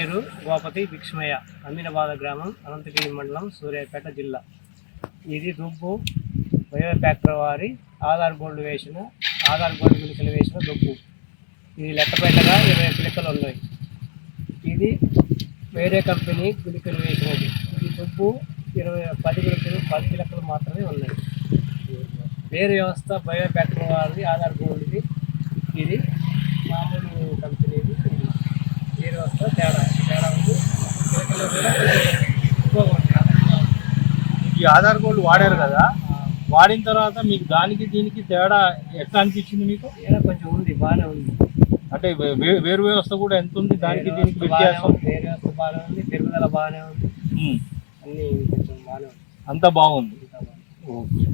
పేరు గోపతి భిక్షమయ్య, అమీనాబాద్ గ్రామం, అనంతగిరి మండలం, సూర్యాపేట జిల్లా. ఇది దుబ్బు బయో ఫ్యాక్టరీ వారి ఆధార్ గోల్డ్ గుళికలు వేసిన దుబ్బు. ఇది లెక్కపెట్టగా 20 పిలకలు ఉన్నాయి. ఇది వేరే కంపెనీ గుళికలు వేసినది. ఈ దుబ్బు 10 పిలకలు మాత్రమే ఉన్నాయి. వేరే వ్యవస్థ బయో ఫ్యాక్టరీ వారిది ఆధార్ గోల్డ్ది, ఇది మామూలు కంపెనీది. వేరే వ్యవస్థ తేడా ఉంది. పిలకలు కూడా ఎక్కువగా ఉంటాయి. ఈ ఆధార్ గోల్డ్ వాడారు కదా, వాడిన తర్వాత మీకు దానికి దీనికి తేడా ఎట్లా అనిపించింది మీకు? తేడా కొంచెం ఉంది, బాగానే ఉంది. అంటే వేరు వ్యవస్థ కూడా ఎంత ఉంది దానికి దీనికి వ్యత్యాసం? వేరే వ్యవస్థ బాగానే ఉంది, పెరుగుదల బాగానే ఉంది, అన్నీ కొంచెం బాగానే ఉంది. అంతా బాగుంది. ఓకే.